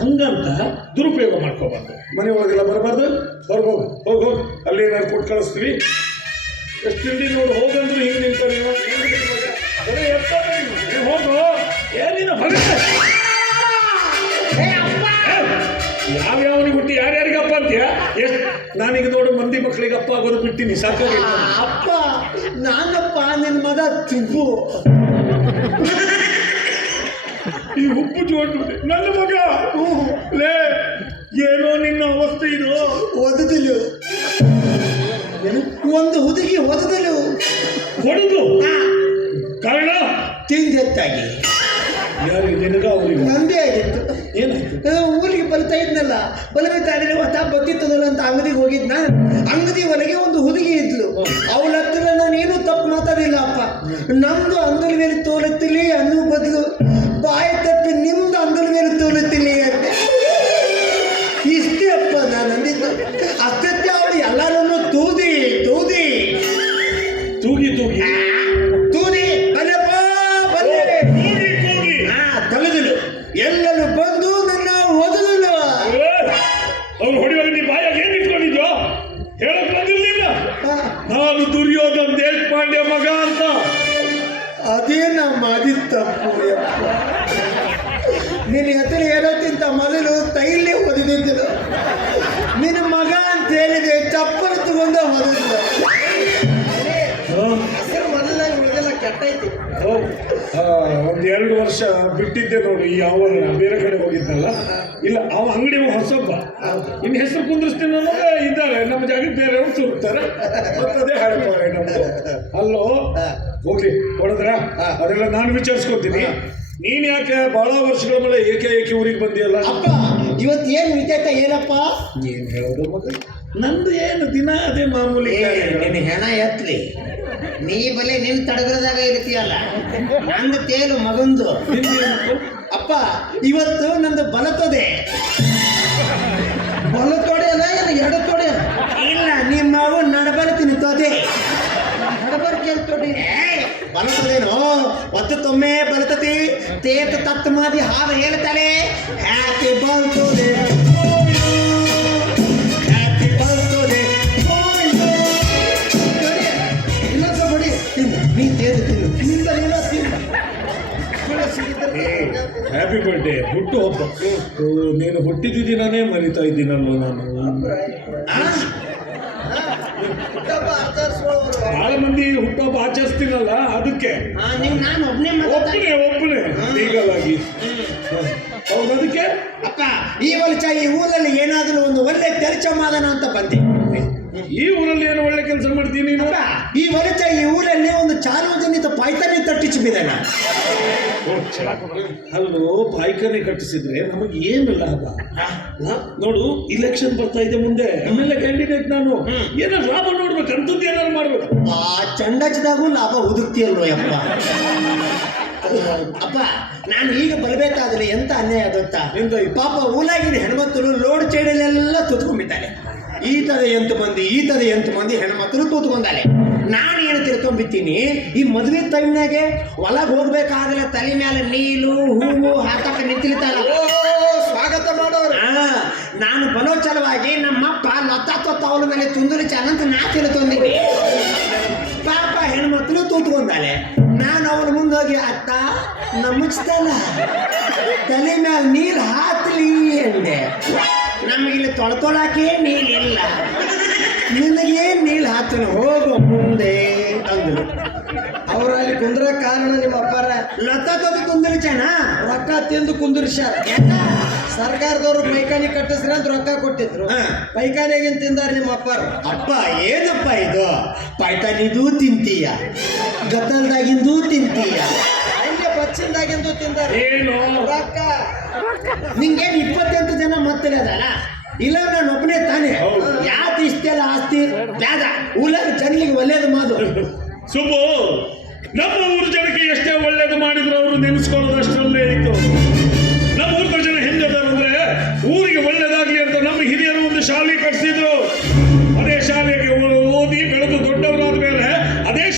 ಹಂಗಂತ ದುರುಪಯೋಗ ಮಾಡ್ಕೋಬಾರ್ದು. ಮನೆ ಒಳಗೆಲ್ಲ ಬರಬಾರ್ದು. ಹೊರಗೋಗು, ಹೋಗಿ ಹೋಗಿ ಅಲ್ಲಿ ಏನಾದ್ರು ಕೊಟ್ಟು ಕಳಿಸ್ತೀವಿ. ಎಷ್ಟು ತಿಂಡಿ ನೋಡು, ಹೋಗಂದ್ರು ಹಿಂಗೆ ನಿಂತಾರೆ. ಹೋಗು, ಏನಿನ ಹೊರ ಯಾವ್ಯಾವನಿಗೆ ಹುಟ್ಟಿ ಯಾರ್ಯಾರಿಗೆ ಅಪ್ಪ ಅಂತೀಯ? ಎಷ್ಟು ನಾನೀಗ ನೋಡು ಮಂದಿ ಮಕ್ಕಳಿಗೆ ಅಪ್ಪ ಆಗೋದು ಬಿಟ್ಟಿನಿ, ಸಾಕಾಗಿ. ಅಪ್ಪ ನಾನಪ್ಪ ನಿನ್ನ ಮಗ ತಿಪ್ಪು. ಈ ಉಪ್ಪು ಜೋಡು ನನ್ನ ಮಗ. ಲೇ ಏನೋ ನಿನ್ನ ಅವಸ್ಥೆ ಇದು. ಓದದಲು ಒಂದು ಹುಡುಗಿ ಓದದಲು ಹೊಡೆದು ಕಾರಣ ತಿಂದೆತ್ತಾಗಿ ಯಾರಿಗೆ? ನಿನಗ ಅವ್ರಿಗೆ? ನಂದೇ ಆಗಿತ್ತು. ಏನಾಯ್ತು? ಊರಿಗೆ ಬರ್ತಾ ಇದ್ನಲ್ಲ, ಬಲಬೇಕಾದ್ರೆ ಹೊತ್ತ ಬತ್ತಿತ್ತದಲ್ಲ ಅಂತ ಅಂಗಡಿಗೆ ಹೋಗಿದ್ನ. ಅಂಗಡಿ ಒಳಗೆ ಒಂದು ಹುಡುಗಿ ಇದ್ಲು. ಅವಳ ಹತ್ರ ನಾನೇನು ತಪ್ಪು ಮಾತಾಡಿಲ್ಲ ಅಪ್ಪ. ನಮ್ದು ಅಂಗಡಿ ಮೇಲೆ ತೋಲತ್ತಿಲಿ ಅನ್ನೋ ಬದಲು ಬಾಯಿ ತಪ್ಪಿ ನಿಮ್ದು ಅಂಗಡಿ ಮೇಲೆ ತೋಲತ್ತಿಲಿ ಅಂತ ಇಷ್ಟೇ ಅಪ್ಪ ನಾನು ಅಂದಿದ್ದು. ಅಷ್ಟೇ ಅವಳು ಎಲ್ಲರನ್ನು ತೂದಿ ತೂದಿ ತೂಗಿ ತೂಗಿ ತೂದಿ ಬಲ್ಲಪ್ಪ ಬಲ್ಲೆ ತಲೆದಲು ಎಲ್ಲರೂ ಬಂದು ನನ್ನ ಓದಲು. ಅವ್ರು ಹೊಡೆಯುವಾಗ ನೀ ಬಾಯಾಗ ಏನ್ ಇಟ್ಕೊಂಡಿದ್ಯೋ ಹೇಳಕ್ ಬಂದಿರ್ಲಿಲ್ಲ. ನಾನು ದುರ್ಯೋಧನ್ ದೇಶಪಾಂಡೆ ಮಗ ಅಂತ. ಅದೇ ನಾವು ಮಾಡಿದ ತಪ್ಪು. ನಿನ್ನ ಹೆಸರು ಹೇಳೋಕ್ಕಿಂತ ಮೊದಲು ತೈಲೇ ಓದಿದ್ದಿಲ್ಲ. ನಿನ್ನ ಮಗ ಅಂತ ಹೇಳಿದೆ, ಚಪ್ಪಲು ತಗೊಂಡ ಓದಿದ್ದ. ಹೆಸರು ಮೊದಲ ಉಳಿದೆಲ್ಲ ಕೆಟ್ಟೈತಿ. ಒಂದ್ 2 ವರ್ಷ ಬಿಟ್ಟಿದ್ದೆ ನೋಡಿ. ಈ ಅವನ ಬೇರೆ ಕಡೆ ಹೋಗಿದ್ನಲ್ಲ. ಇಲ್ಲ, ಅವ ಅಂಗಡಿ ಹೊಸಬ್ಬ. ಇನ್ನು ಹೆಸರು ಕುಂದಿಸ್ತೀನಿ ಅನ್ನೋದು ಇದ್ದಾರೆ. ನಮ್ಮ ಜಾಗಕ್ಕೆ ಬೇರೆಯವ್ರು ಸುರುತ್ತಾರೆ. ಅದೇ ಹೇಳ್ತಾರೆ ನಮ್ದು. ಅಲ್ಲೋ ಹೋಗ್ಲಿ, ಹೊಡೆದ್ರ ಅದೆಲ್ಲ ನಾನು ವಿಚಾರಿಸ್ಕೊತೀನಿ. ನೀನ್ ಯಾಕೆ ಬಹಳ ವರ್ಷಗಳ ಮೇಲೆ ಏಕೆ ಊರಿಗೆ ಬಂದಿಯಲ್ಲ? ಅಪ್ಪ ಇವತ್ತು ಏನು ವಿಶೇಷ ಏನಪ್ಪ? ಏನ್ ಹೇಳೋದು ಮಗ, ನಂದು ಏನು ದಿನ ಅದೇ ಮಾಮೂಲಿ. ನಿನ್ನ ಹೆಣ ಎತ್ಲಿ, ನೀ ಬಲೆ ನಿನ್ ತಡಗರದಾಗ ಇರ್ತೀಯಲ್ಲ. ನಂದು ತೇಲು ಮಗಂದು. ಅಪ್ಪ ಇವತ್ತು ನಂದು ಬಲತದೆ. ಬಲತೋಡೆ ಅಲ್ಲ, ಎಡ ತೋಡೆ ಅಲ್ಲ. ಇಲ್ಲ, ನಿಮ್ಮ ಮಾವು ನಡಬಲ ತಿನ್ನುತ್ತದೆ. ನಡಬರ್ ಕೇಳ್ತೋಡಿ ಬಲತದೇನೋ ಒತ್ತು ತೊಮ್ಮೆ ಬಲತತಿ ತೇತ ತತ್ ಮಾದಿ ಹಾಡು ಹೇಳ್ತಾಳೆ. ಹ್ಯಾಪಿ ಬರ್ತದೆ, ಹ್ಯಾಪಿ ಬರ್ತದೆ. ಇನ್ನೊಂದು ಬಡಿ ತಿನ್ನು, ನೀ ತೇದು ತಿನ್ನು, ನಿಂದ ನೀನ ತಿನ್ನು. ಹ್ಯಾಪಿ ಬರ್ಡೇ, ಹುಟ್ಟು ಹಬ್ಬ. ನೀನು ಹುಟ್ಟಿದ ದಿನನೇ ಮರಿತಾ ಇದ್ದೀನಲ್ವ ನಾನು. ಬಹಳ ಮಂದಿ ಹುಟ್ಟುಹಬ್ಬ ಆಚರಿಸ್ತೀನಲ್ಲ, ಅದಕ್ಕೆ ನಾನು ಒಬ್ಬನೇ ಲೀಗಲಾಗಿ. ಹೌದು, ಅದಕ್ಕೆ ಅಪ್ಪ ಈ ವರ್ಷ ಈ ಊರಲ್ಲಿ ಏನಾದರೂ ಒಂದು ಒಳ್ಳೆ ಕೆಲಸ ಮಾಡೋಣ ಅಂತ ಬಂದೆ. ಈ ಊರಲ್ಲಿ ಏನು ಒಳ್ಳೆ ಕೆಲಸ ಮಾಡ್ತೀನಿ ನೀನು? ಈ ವರ್ಷ ಈ ಊರಲ್ಲಿ ಒಂದು ಸಾರ್ವಜನಿಕ ಪಾಯ್ತಾನೆ ತಟ್ಟಿಸಿಬಿದ್ದಾನೆ. ಅಲ್ಲೋ, ಪಾಯ್ಖಾನೆ ಕಟ್ಟಿಸಿದ್ರೆ ನಮಗೆ ಏನು ಲಾಭ? ನೋಡು, ಇಲೆಕ್ಷನ್ ಬರ್ತಾ ಇದೆ ಮುಂದೆ. ಆಮೇಲೆ ಕ್ಯಾಂಡಿಡೇಟ್ ನಾನು ಏನಾದ್ರು ಲಾಭ ನೋಡ್ಬೇಕು, ಅಂತದ್ದು ಏನಾದ್ರು ಮಾಡ್ಬೇಕು. ಆ ಚಂಡಚದಾಗೂ ಲಾಭ ಹುಡುಕ್ತಿಯಲ್ವ ಯಪ್ಪ. ಅಪ್ಪ ನಾನು ಈಗ ಬರಬೇಕಾದ್ರೆ ಎಂತ ಅನ್ಯಾಯ ಆಗುತ್ತಾ? ಪಾಪ ಊಲಾಗಿನ ಹೆಣ್ಮಕ್ಳು ಲೋಡ್ ಚೈಡಲ್ಲೆಲ್ಲ ತುತ್ಕೊಂಡ್ಬಿಟ್ಟಾರೆ. ಈ ಥರ 8 ಮಂದಿ ಹೆಣ್ಮಕ್ಳು ತೂತ್ಕೊಂಡಾಲೆ. ನಾನು ಏನು ತಿಳ್ಕೊಂಡ್ಬಿತ್ತೀನಿ, ಈ ಮದುವೆ ಟೈಮ್ನಾಗೆ ಒಳಗೆ ಹೋಗ್ಬೇಕಾದ್ರೆ ತಲೆ ಮೇಲೆ ನೀಲು ಹೂವು ಹಾಕಕ್ಕೆ ನಿಂತಿರ್ತಾರ, ಸ್ವಾಗತ ಮಾಡೋರು. ನಾನು ಬರೋ ಚಲವಾಗಿ ನಮ್ಮಪ್ಪ ಲತ್ತಾತ್ವತ್ತ ಅವಳ ಮೇಲೆ ತುಂದುರಿ ಚಾನಂತ ನಾ ತಿಳ್ಕೊಂಡಿದ್ದೆ. ಪಾಪ ಹೆಣ್ಮಕ್ಳು ತೂತ್ಕೊಂಡಾಲೆ. ನಾನು ಅವಳ ಮುಂದೆ ಹೋಗಿ, ಅತ್ತ ನಮಸ್ತಲ್ಲ, ತಲೆ ಮೇಲೆ ನೀರು ಹಾಕ್ಲಿ ಅಂದೆ. ನಮಗಿಲ್ಲಿ ತೊಳ್ಕೊಳಕ್ಕೆ ನೀರಿಲ್ಲ, ನಿನಗೇನು ನೀರು ಹಾಕ್ತಾನೆ, ಹೋಗೋ ಮುಂದೆ ಅಂದ್ರು. ಅವರಲ್ಲಿ ಕುಂದ್ರ ಕಾರಣ ನಿಮ್ಮ ಅಪ್ಪಾರ ಲತ್ತೋದು ಕುಂದಿರ್ಚಾನ ರೊಕ್ಕ ತಿಂದು ಕುಂದಿರ್ಸ್ಯಾರ. ಸರ್ಕಾರದವರು ಪೈಖಾನೆ ಕಟ್ಟಿಸ್ರಿ ಅಂತ ರೊಕ್ಕ ಕೊಟ್ಟಿದ್ರು. ಪೈಖಾನೆಗಿನ್ ತಿಂದಾರ ನಿಮ್ಮ ಅಪ್ಪಾರ. ಅಪ್ಪ ಏನಪ್ಪ ಇದು? ಪೈಖಾನಿದು ತಿಂತೀಯ, ಗತ್ತಲ್ದಾಗಿಂದು ತಿಂತೀಯ, ಹಂಗೆ ಬಚ್ಚಿಂದಾಗಿಂದು ತಿಂದಾರ. ಏನು ರೊಕ್ಕ ನಿಂಗೇನು 28 ಜನ ಮತ್ತಲೆ ಅದಲ್ಲ? ಇಲ್ಲ, ನಾನು ಒಬ್ಬನೇ ತಾನೆ. ಯಾಕೆ ಇಷ್ಟೆಲ್ಲ ಆಸ್ತಿ ಬೇಡ, ಊರಾಗ ಜನರಿಗೆ ಒಳ್ಳೇದು ಮಾಡು. ಸುಬ್ಬು, ನಮ್ಮ ಊರು ಜನಕ್ಕೆ ಎಷ್ಟೇ ಒಳ್ಳೇದು ಮಾಡಿದ್ರು ಅವರು ನೆನೆಸ್ಕೊಳ್ಳೋದು ಅಷ್ಟರಲ್ಲೇ ಇತ್ತು. ನಮ್ಮ ಊರಿನ ಜನ ಹೆಂಗದಾರ ಅಂದ್ರೆ, ಊರಿಗೆ ಒಳ್ಳೇದಾಗ್ಲಿ ಅಂತ ನಮ್ಮ ಹಿರಿಯರು ಒಂದು ಶಾಲೆ